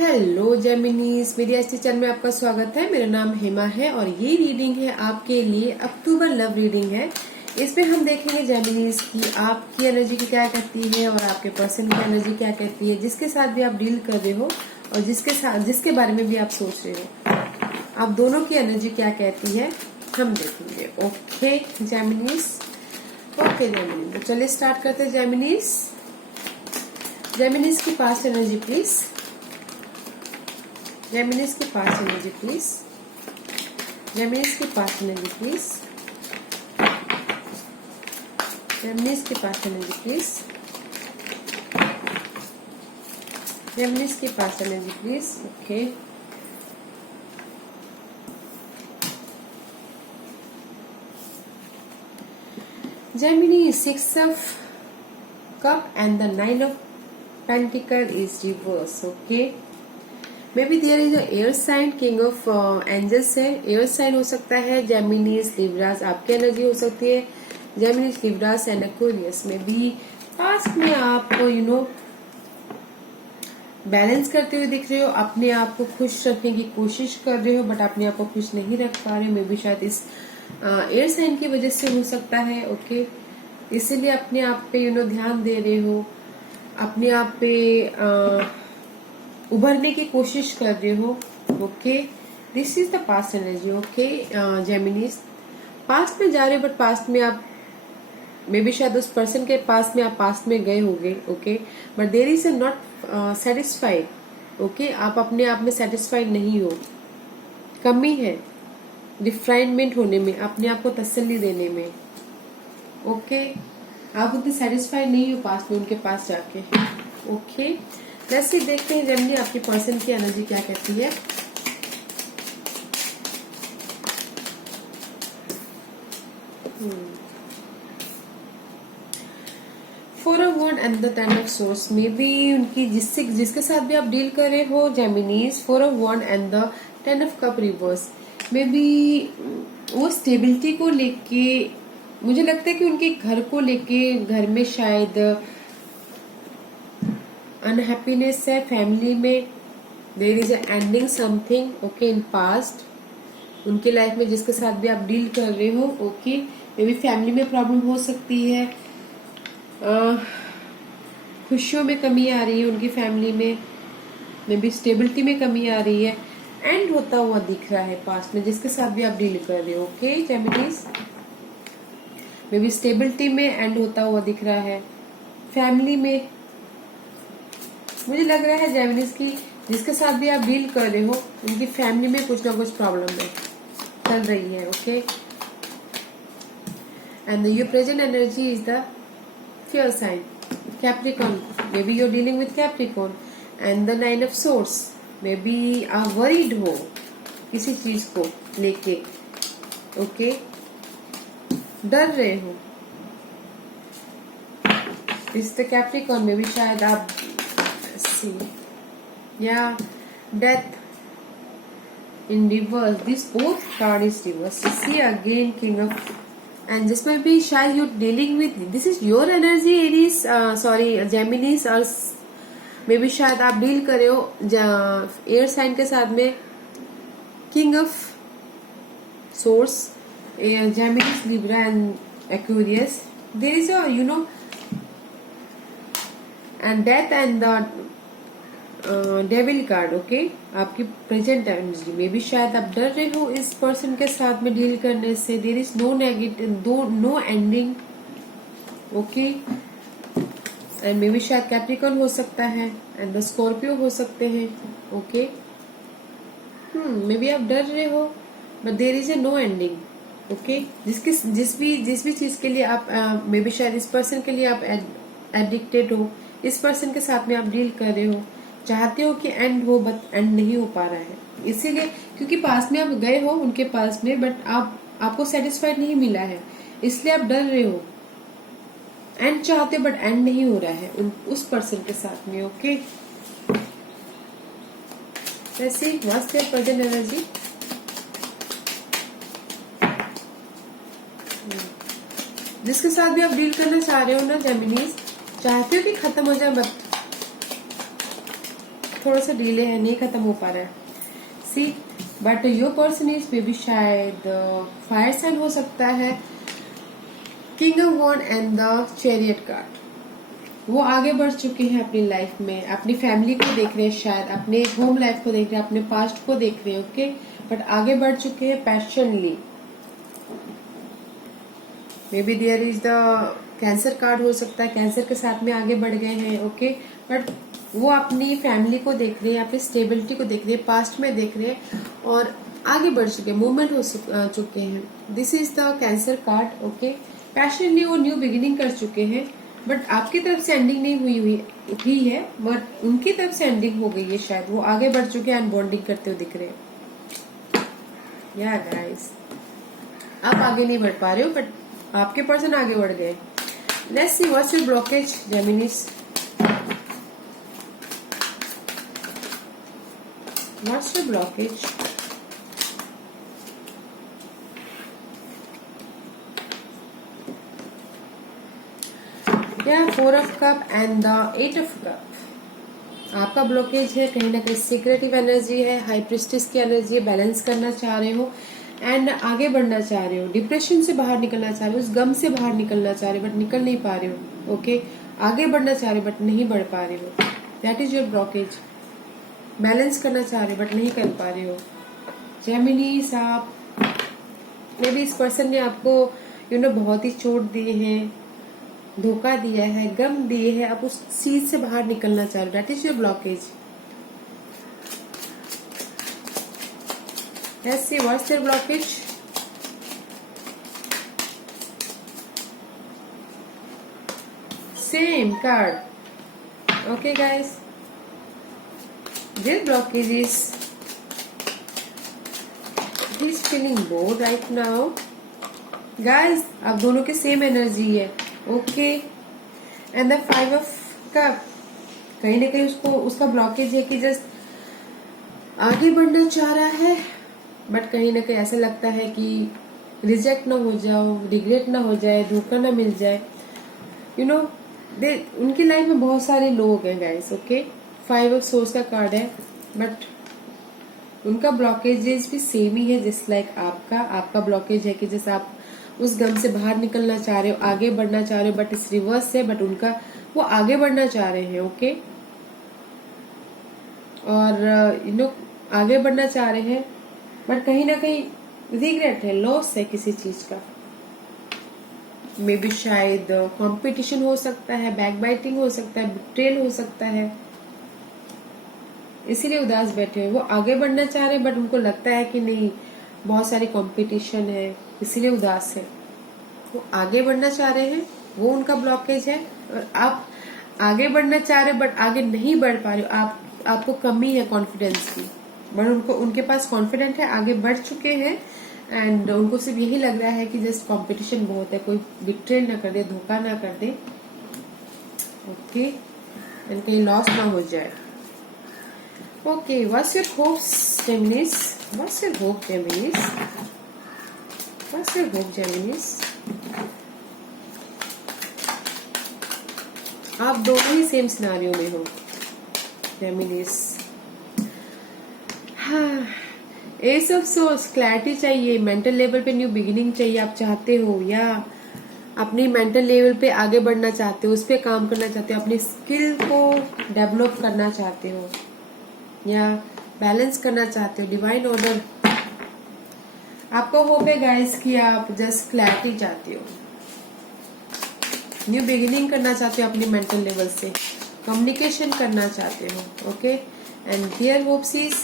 Hello जेमिनीज, मेरी आज के चैनल में आपका स्वागत है। मेरा नाम हेमा है और ये रीडिंग है आपके लिए अक्टूबर लव रीडिंग है। इसमें हम देखेंगे जेमिनीज की आपकी एनर्जी की क्या कहती है और आपके पर्सन की एनर्जी क्या कहती है, जिसके साथ भी आप डील कर रहे हो और जिसके बारे में भी आप सोच रहे हो। आप दोनों की एनर्जी क्या कहती है हम देखेंगे। ओके जेमिनीज, ओके जेमिनीज, तो चलिए स्टार्ट करते हैं। जेमिनीज की पास्ट एनर्जी प्लीज। जेमिनीज की पास्ट एनर्जी प्लीज। जेमिनीज की पास्ट एनर्जी प्लीज। जेमिनीज की पास्ट एनर्जी प्लीज। जेमिनीज की past energy please. Okay, Gemini, Six of Cup and the Nine of Pentacle is reverse. Okay, maybe there is a air sign, King of Angels है, air sign हो सकता है। जेमिनीज Libras आपकी energy हो सकती है। जेमिनीज Libras and Aquarius में भी पास्ट में आप बैलेंस करते हुए दिख रहे हो, अपने आप को खुश रखने की कोशिश कर रहे हो बट अपने आप को खुश नहीं रख पा रहे हो। मे बी शायद इस एयर साइन की वजह से हो सकता है। ओके, इसीलिए अपने आप पे ध्यान दे रहे हो, अपने आप पे उभरने की कोशिश कर रहे हो। Okay, this is the past energy. Okay Geminis, past में जा रहे हो बट पास्ट में आप मे बी शायद उस पर्सन के पास में आप पास्ट में गए होंगे। Okay, but there is not satisfied. Okay, आप अपने आप में सेटिस्फाइड नहीं हो, कमी है रिफाइनमेंट होने में, अपने आप को तसल्ली देने में। ओके, आप उतने सेटिस्फाइड नहीं हो पास्ट में उनके पास जाके। ओके, वैसे देखते हैं जेमिनी आपके पर्सन की एनर्जी क्या कहती है। Four of wand and the ten of swords में भी उनकी जिसके साथ भी आप डील कर रहे हो Geminis, four of wand and the ten of cup reverse में भी वो स्टेबिलिटी को लेके, मुझे लगता है कि उनके घर को लेके, घर में शायद अनहैप्पीनेस है, फैमिली में there is ending something. Okay, in past उनके लाइफ में जिसके साथ भी आप डील कर रहे हो। ओके, मे बी फैमिली में प्रॉब्लम हो सकती है, खुशियों में कमी आ रही है उनकी फैमिली में, मे बी स्टेबिलिटी में कमी आ रही है, एंड होता हुआ दिख रहा है पास्ट में जिसके साथ भी आप डील कर रहे हो। ओके जेमिनीज, मे बी स्टेबिलिटी में एंड होता हुआ दिख रहा है, फैमिली में मुझे लग रहा है जेमिनीज की जिसके साथ भी आप डील कर रहे हो उनकी फैमिली में कुछ ना कुछ प्रॉब्लम है, चल रही है। Okay, and your present energy is the fear sign Capricorn, maybe you're dealing with Capricorn and the Nine of Swords, maybe आप worried हो किसी चीज को लेके। ओके, डर रहे हो। इस द Capricorn में भी शायद आप सी या death in reverse, this both card is reverse. See again king of, and जिसमें भी शायद you dealing with, this is your energy Aries, sorry Geminis, और मे बी शायद आप डील कर रहे हो एयर साइन के साथ में king of source, Geminis, Libra and Aquarius. There is a and death and the devil card. Okay, आपकी प्रेजेंट एनर्जी में भी शायद आप डर रहे हो इस पर्सन के साथ में डील करने से। There is no negative, no ending. Okay, and may be शायद कैप्रिकॉर्न हो सकता है एंड द स्कॉर्पियो हो सकते हैं। ओके, मे बी आप डर रहे हो but there is a no ending. Okay, जिस भी चीज के लिए आप मे बी शायद इस पर्सन के लिए आप एडिक्टेड हो, इस पर्सन के साथ में आप डील कर रहे हो, चाहते हो कि एंड हो बट एंड नहीं हो पा रहा है, इसीलिए क्योंकि पास में आप गए हो उनके पास में बट आपको सेटिस्फाइड नहीं मिला है, इसलिए आप डर रहे हो, एंड चाहते हो बट एंड नहीं हो रहा है उस पर्सन के साथ में। ओके, वैसे मस्त है प्रेजेंट एनर्जी। जिसके साथ भी आप डील करना चाह रहे हो ना जेमिनीज, चाहते हो कि खत्म हो जाए बट थोड़ा सा डिले है, नहीं खत्म हो पा रहा है। See but your person is may B शायद फायर साइन हो सकता है। King of wand and the chariot card, वो आगे बढ़ चुके हैं अपनी लाइफ में, अपनी फैमिली को देख रहे हैं, शायद अपने होम लाइफ को देख रहे हैं, अपने पास्ट को देख रहे हैं। ओके बट आगे बढ़ चुके हैं passionately. May be there is the cancer card हो सकता है, कैंसर के साथ में आगे बढ़ गए हैं। ओके बट वो अपनी फैमिली को देख रहे हैं, अपनी स्टेबिलिटी को देख रहे हैं, पास्ट में देख रहे हैं और आगे बढ़ चुके हैं, मूवमेंट हो चुके हैं। This is the cancer card. Okay passionately वो न्यू बिगिनिंग कर चुके हैं बट आपकी तरफ से एंडिंग नहीं हुई है, बट उनकी तरफ से एंडिंग हो गई है। शायद वो आगे बढ़ चुके हैं एंड बॉन्डिंग करते हुए दिख रहे हैं। या गाइस आप आगे नहीं बढ़ पा रहे हो बट आपके पर्सन आगे बढ़ गए। Let's see what's your blockage Geminis, what's your blockage. या 4 of cup and the 8 of cup. आपका ब्लॉकेज है कहीं ना कहीं सीक्रेटिव एनर्जी है, हाई प्रिस्टिस की एनर्जी है, बैलेंस करना चाह रहे हो एंड आगे बढ़ना चाह रहे हो, डिप्रेशन से बाहर निकलना चाह रहे हो, उस गम से बाहर निकलना चाह रहे हो बट निकल नहीं पा रहे हो। ओके आगे बढ़ना चाह रहे हो बट नहीं बढ़ पा रहे हो, that is your blockage. Balance करना चाह रहे हो बट नहीं कर पा रहे हो। जेमिनीज आप मे बी इस पर्सन ने आपको बहुत ही चोट दी है, धोखा दिया है, गम दिए है, आप उस चीज से बाहर निकलना चाह रहे हो, that is your blockage. Let's see what's their blockage. Same card. Okay guys, their blockage is he's feeling bored right now. Guys आप दोनों के सेम एनर्जी है। Okay and the 5 of cup, कहीं ना कहीं उसका ब्लॉकेज है कि जस्ट आगे बढ़ना चाह रहा है बट कहीं ना कहीं ऐसा लगता है कि रिजेक्ट ना हो जाओ, रिग्रेट ना हो जाए, धोखा ना मिल जाए। उनकी लाइफ में बहुत सारे लोग हैं गाइस। ओके 5 ऑफ सोर्स का कार्ड है बट उनका ब्लॉकेजेस भी सेम ही है जिस लाइक आपका ब्लॉकेज है कि जैसे आप उस गम से बाहर निकलना चाह रहे हो, आगे बढ़ना चाह रहे हो बट इस रिवर्स है, बट उनका वो आगे बढ़ना चाह रहे हैं। ओके और आगे बढ़ना चाह रहे हैं बट कहीं ना कहीं रिग्रेट है, लॉस है किसी चीज का। मे बी शायद कंपटीशन हो सकता है, बैकबाइटिंग हो सकता है, बिट्रेल हो सकता है, इसीलिए उदास बैठे हैं। वो आगे बढ़ना चाह रहे हैं बट उनको लगता है कि नहीं बहुत सारी कंपटीशन है, इसीलिए उदास है। वो आगे बढ़ना चाह रहे हैं, वो उनका ब्लॉकेज है। और आप आगे बढ़ना चाह रहे बट आगे नहीं बढ़ पा रहे हो, आपको कमी है कॉन्फिडेंस की, बट उनके पास कॉन्फिडेंट है, आगे बढ़ चुके हैं एंड उनको सिर्फ यही लग रहा है कि जस्ट कंपटीशन बहुत है, कोई बिट्रेल ना कर दे, धोखा ना कर दे। ओके एंड कहीं लॉस ना हो जाए। Okay what's your hopes Geminis, what's your hope Geminis, what's your hope Geminis. आप दोनों ही सेम सिनारियो में हो जेमिनीज। हाँ एस ऑफ सोर्स, क्लैरिटी चाहिए, मेंटल लेवल पे न्यू बिगिनिंग चाहिए आप चाहते हो, या अपनी मेंटल लेवल पे आगे बढ़ना चाहते हो, उस पे काम करना चाहते हो, अपनी स्किल को डेवलप करना चाहते हो या बैलेंस करना चाहते हो, डिवाइन ऑर्डर। आपका होप है गाइस कि आप जस्ट क्लैरिटी चाहते हो, न्यू बिगिनिंग करना चाहते हो, अपनी मेंटल लेवल से कम्युनिकेशन करना चाहते हो। Okay and their hopes is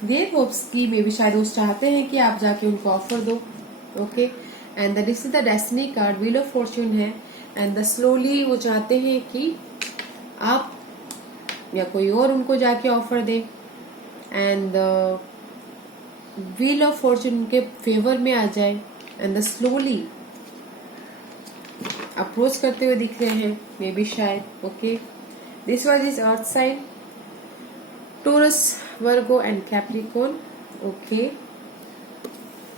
their hopes की मे बी शायद वो चाहते हैं कि आप जाके उनको ऑफर दो। Okay and this is the destiny card, wheel of Fortune है एंड द स्लोली वो चाहते हैं कि आप या कोई और उनको जाके offer they and wheel of Fortune उनके फेवर में आ जाए एंड द स्लोली अप्रोच करते हुए दिख रहे हैं मे बी शायद। Okay this was is earth sign, Taurus, Virgo and Capricorn. Okay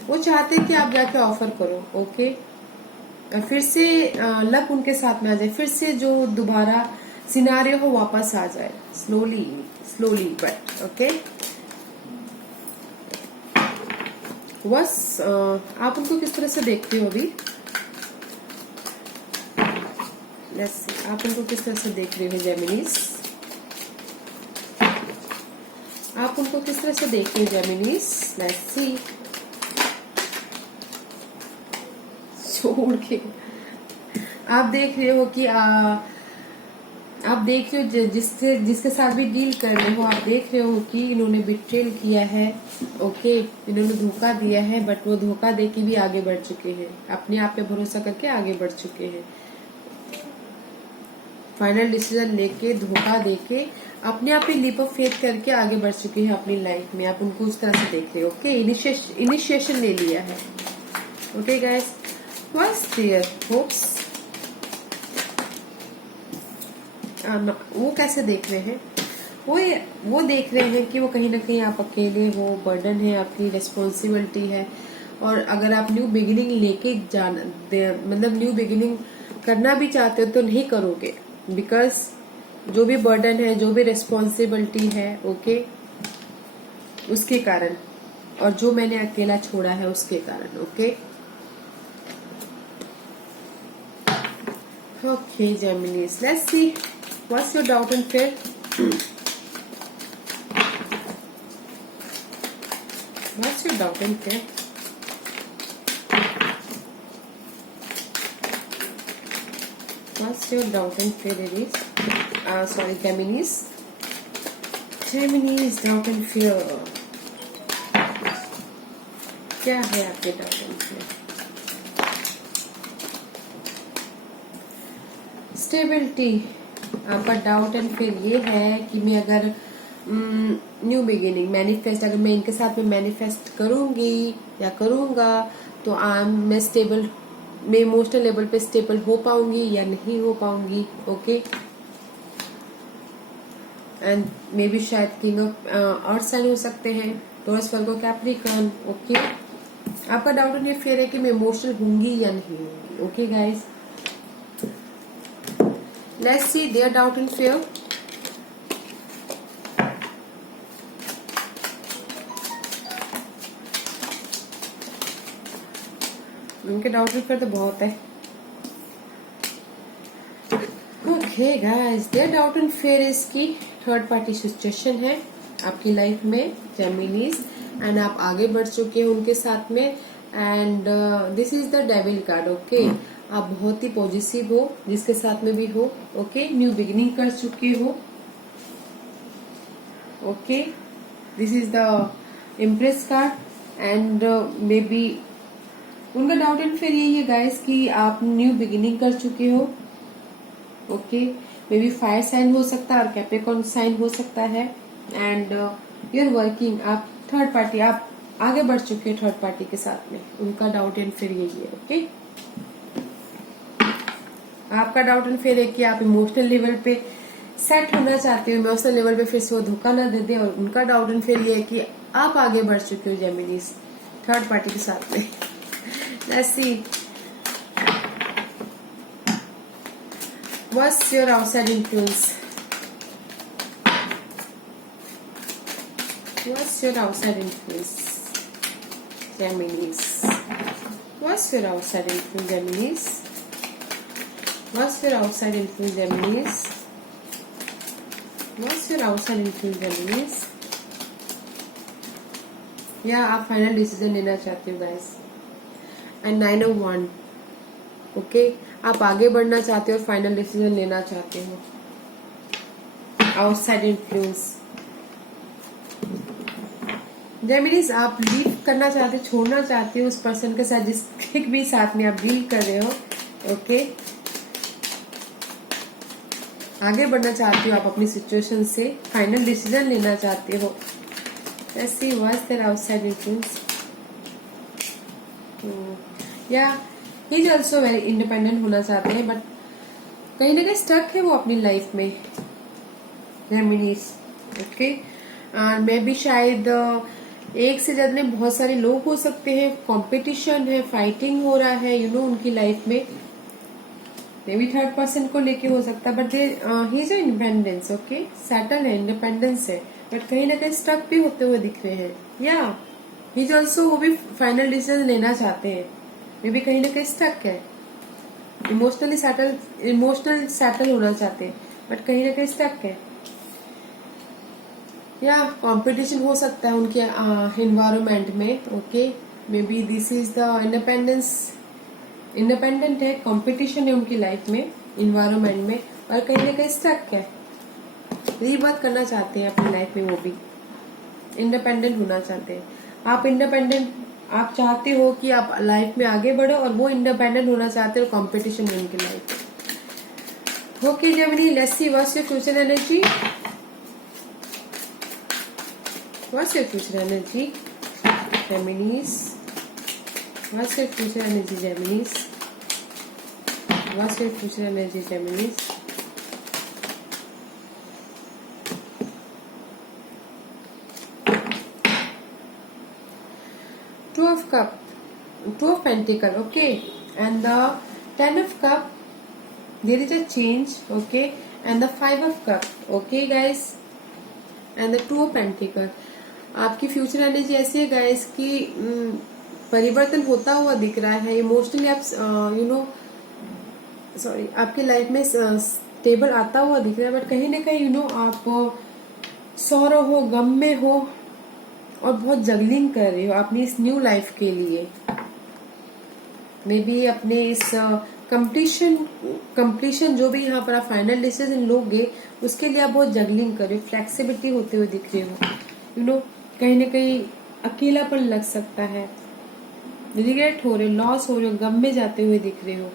वो चाहते हैं कि आप जाके ऑफर करो। ओके फिर से लक उनके साथ में आ जाए, फिर से जो दोबारा सिनारियो हो वापस आ जाए, स्लोली स्लोली बट ओके। बस आप उनको किस तरह से देखते हो अभी, आप उनको किस तरह से देख रहे हो जेमिनीज, आप उनको किस तरह से देख रहे हो जेमिनीज, लेट्स सी। छोड़ के आप देख रहे हो कि आप देख रहे हो जिसके साथ भी डील कर रहे हो, आप देख रहे हो कि इन्होंने बिट्रेल किया है, ओके, इन्होंने धोखा दिया है, बट वो धोखा देके भी आगे बढ़ चुके हैं, अपने आप पे भरोसा करके आगे बढ़ चुके हैं, फाइनल डिसीजन लेके धोखा देके अपने आप ही लीप ऑफ फेथ करके आगे बढ़ चुके हैं अपनी लाइफ में। आप उनको उस तरह से देख रहे हो, ओके, इनिशिएशन ले लिया है, okay guys. What's their hopes, वो कैसे देख रहे हैं, वो देख रहे हैं कि वो कहीं ना कहीं आप अकेले हो, बर्डन है, आपकी रिस्पॉन्सिबिलिटी है, और अगर आप न्यू बिगिनिंग लेके जाना मतलब न्यू बिगिनिंग करना भी चाहते हो तो नहीं करोगे, बिकॉज जो भी बर्डन है, जो भी रिस्पॉन्सिबिलिटी है, ओके, उसके कारण, और जो मैंने अकेला छोड़ा है उसके कारण, okay. Okay Geminis, let's see what's your doubt and fear. What's your doubt and fear? What's your doubt and fear, Aries? Sorry, Geminis. Geminis, doubt and fear. क्या है आपके डाउट एंड फियर? स्टेबिलिटी। आपका doubt and fear ये है कि मैं अगर new beginning manifest, अगर मैं इनके साथ में मैनिफेस्ट करूंगी या करूंगा तो मैं स्टेबल, मैं इमोशनल लेवल पे स्टेबल हो पाऊंगी या नहीं हो पाऊंगी, ओके। एंड मे बी शायद किंग ऑफ अर्थ साइन हो सकते हैं, टॉरस, वर्गो, कैप्रिकॉर्न, ओके। आपका डाउट एंड फियर है कि मैं इमोशनल होंगी या नहीं होंगी, okay guys. Let's see their doubt and fear. उनके डाउट एंड फियर तो बहुत है, okay guys. Their doubt and fear is की थर्ड पार्टी सिचुएशन है आपकी लाइफ में जेमिनीज, एंड आप आगे बढ़ चुके हो उनके साथ में, and this is the devil card, okay. आप बहुत ही पॉजिटिव हो जिसके साथ में भी हो, ओके। न्यू बिगिनिंग कर चुके हो, okay. This is the impress card, and may be उनका डाउट एंड फिर यही है गाइस कि आप न्यू बिगिनिंग कर चुके हो, okay. Maybe fire sign हो सकता है और कैप्रिकॉर्न साइन हो सकता है, एंड यू आर वर्किंग, आप थर्ड पार्टी, आप आगे बढ़ चुके हो थर्ड पार्टी के साथ में। उनका डाउट एंड फिर यही है, ओके। आपका डाउट एंड फिर है कि आप इमोशनल लेवल पे सेट होना चाहते हो, इमोशनल लेवल पे फिर से वो धोखा ना दे दे, और उनका डाउट एंड फिर ये है कि आप आगे बढ़ चुके हो जेमिनीज थर्ड पार्टी के साथ में। Let's see. What's your outside influence? What's your outside influence, Geminis? What's your outside influence, Geminis? What's your outside influence, Geminis? What's your outside influence, Geminis? या आप फाइनल डिसीजन लेना चाहते हो गाइस, एंड 9 of 1, ओके। आप आगे बढ़ना चाहते हो, फाइनल डिसीजन लेना चाहते हो। आउटसाइड इन्फ्लुएंस जेमिनीज, आप लीव करना चाहते हो, छोड़ना चाहते हो उस पर्सन के साथ जिसके भी साथ में आप डील कर रहे हो, ओके। आगे बढ़ना चाहते हो आप अपनी सिचुएशन से, फाइनल डिसीजन लेना चाहते हो। Let's see what's their outside influence. या he is also very independent होना चाहते हैं, बट कहीं ना कहीं स्टक है वो अपनी लाइफ में जेमिनीज, ओके। मैं भी शायद एक से ज्यादा नहीं, बहुत सारे लोग हो सकते हैं, कंपटीशन है, फाइटिंग हो रहा है, यू नो, उनकी लाइफ में मे बी थर्ड पर्सन को लेके हो सकता है, but they he is independence, okay, settle है, इंडिपेंडेंस है, बट कहीं ना कहीं स्टक भी होते हुए दिख रहे हैं। या ही इज ऑल्सो, वो भी फाइनल डिसीजन लेना चाहते हैं, मे बी कहीं ना कहीं स्टक है, इमोशनल सेटल होना चाहते हैं, बट कहीं ना कहीं स्टक है। या कंपटीशन हो सकता है उनके एनवायरमेंट में, okay, may be this is the independent है, कंपटीशन है उनकी लाइफ में, इन्वायरमेंट में, और कहीं ना कहीं स्टक है, रीबर्थ करना चाहते हैं अपनी लाइफ में, वो भी इंडिपेंडेंट होना चाहते हैं। आप चाहते हो कि आप लाइफ में आगे बढ़ो, और वो इंडिपेंडेंट होना चाहते हो, कंपटीशन है उनकी लाइफ में। Okay Gemini, let's see what's your future energy, what's your future energy Geminis, what's your future energy Geminis, what's your future energy Geminis. Two of cup, two of pentacle, okay, and the 10 of cup, there is a change, okay, and the 5 of cup, okay guys, and the 2 of pentacle। आपकी future energy ऐसी है guys कि परिवर्तन होता हुआ दिख रहा है, इमोशनली आप सॉरी आपकी लाइफ में स्टेबल आता हुआ दिख रहा है, बट कहीं ना कहीं आप सौरो हो, गम में हो, और बहुत जगलिंग कर रहे हो अपनी इस न्यू लाइफ के लिए, मे बी अपने इस कंप्लीशन जो भी यहाँ पर आप फाइनल डिसीजन लोगे उसके लिए आप बहुत जगलिंग कर रहे हो, फ्लेक्सिबिलिटी होते हुए दिख रहे हो, कहीं ना कहीं अकेलापन लग सकता है, रिग्रेट हो रहे हो, लॉस हो रहे हो, गम में जाते हुए दिख रहे हो,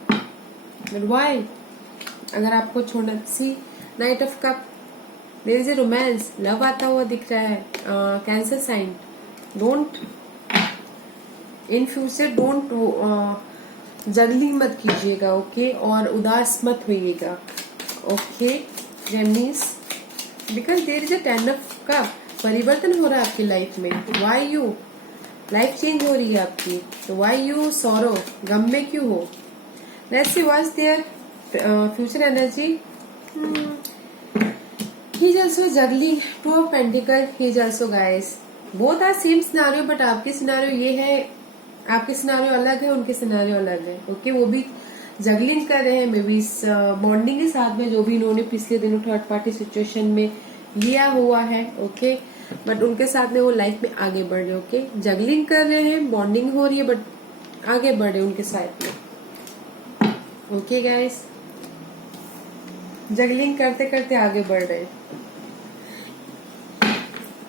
बट व्हाई, अगर आपको छोड़ना, see knight of cup, there is a romance, love आता हुआ दिख रहा है, cancer sign, don't in future don't juggling मत कीजिएगा, ओके, और उदास मत होइएगा, okay Geminis, because there is a 10 of cup, परिवर्तन हो रहा है आपकी लाइफ में, व्हाई यू, लाइफ चेंज हो रही है आपकी, तो व्हाई यू सॉरो, गम में क्यों हो। Let's see what's their future energy. He is also juggling 2 of Pentacle. He is also guys. Both are same scenario, but आपके सिनारियो ये है, आपके सिनारियो अलग है, उनके सिनारियो अलग है, ओके, वो भी जगलिंग कर रहे हैं, मे बी इस बॉन्डिंग के साथ में जो भी इन्होंने पिछले दिनों थर्ड पार्टी सिचुएशन में लिया हुआ है, ओके, बट उनके साथ में वो लाइफ में आगे बढ़ रहे, ओके, जगलिंग कर रहे हैं, बॉन्डिंग हो रही है, बट आगे बढ़ रहे उनके साथ में, ओके गाइस, जगलिंग करते करते आगे बढ़ रहे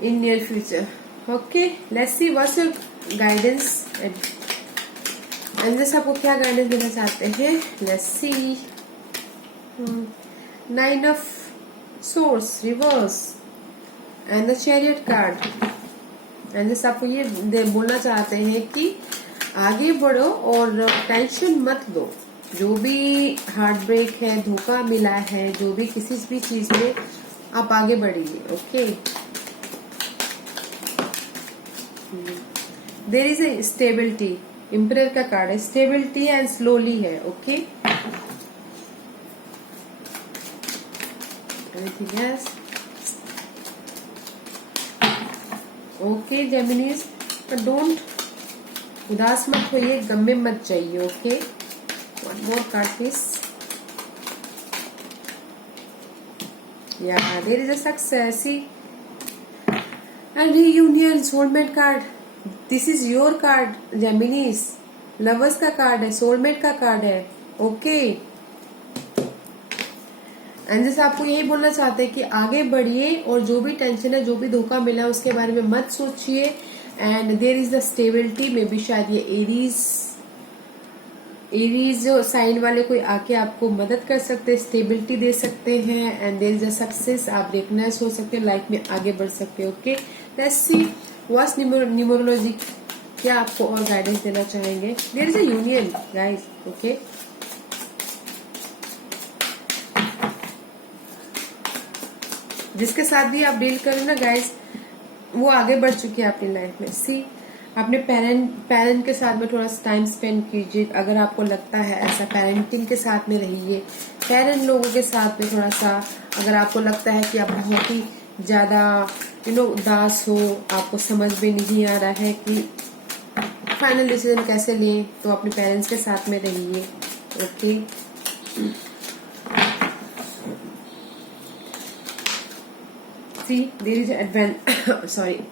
in near future, okay. Let's see what's your guidance, angels आपको क्या गाइडेंस देना चाहते हैं, let's see. 9 of swords reverse and the chariot card, angels आपको ये बोलना चाहते हैं कि आगे बढ़ो और टेंशन मत लो, जो भी हार्ट ब्रेक है, धोखा मिला है, जो भी किसी भी चीज में आप आगे बढ़िए, okay. There is a stability, emperor का कार्ड है, स्टेबिलिटी एंड स्लोली है, okay. Anything else, okay Geminis, but don't उदास मत होइए, गम में मत जाइए, okay. One more card please. Yeah, there is a success, see, and reunion, soulmate card, this is your card Geminis, lovers का card है, soulmate का कार्ड है, ओके। एंड जैसे आपको यही बोलना चाहते हैं कि आगे बढ़िए, और जो भी टेंशन है, जो भी धोखा मिला है उसके बारे में मत सोचिए, and there is the stability, may be शायद ये एरीज जो साइन वाले कोई आके आपको मदद कर सकते हैं, स्टेबिलिटी दे सकते हैं, and there is a success, आप रिकग्नाइज हो सकते हैं, लाइफ में आगे बढ़ सकते हैं, okay. Let's see what's numerology क्या आपको और गाइडेंस देना चाहेंगे। There is a union guys, okay, जिसके साथ भी आप डील करें ना गाइस, वो आगे बढ़ चुकी है अपनी लाइफ में। सी अपने पेरेंट के साथ में थोड़ा सा टाइम स्पेंड कीजिए। अगर आपको लगता है ऐसा, पेरेंटिंग के साथ में रहिए, पेरेंट लोगों के साथ में थोड़ा सा। अगर आपको लगता है कि आप बहुत ही ज्यादा उदास हो, आपको समझ में नहीं आ रहा है कि फाइनल डिसीजन कैसे लें, तो अपने पेरेंट्स के साथ में रहिए। Okay, see there is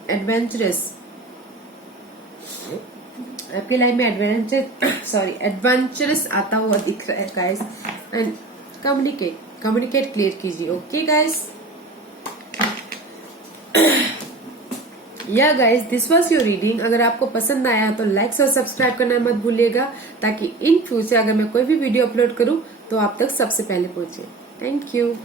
adventurous. आपकी लाइफ में एडवेंचरस आता हुआ दिख रहा है गाइस। एंड कम्युनिकेट क्लियर कीजिए। Okay guys, yeah guys, this was your reading. अगर आपको पसंद आया तो लाइक और सब्सक्राइब करना मत भूलिएगा, ताकि इन फ्यूचर अगर मैं कोई भी वीडियो अपलोड करूं तो आप तक सबसे पहले पहुंचे। Thank you.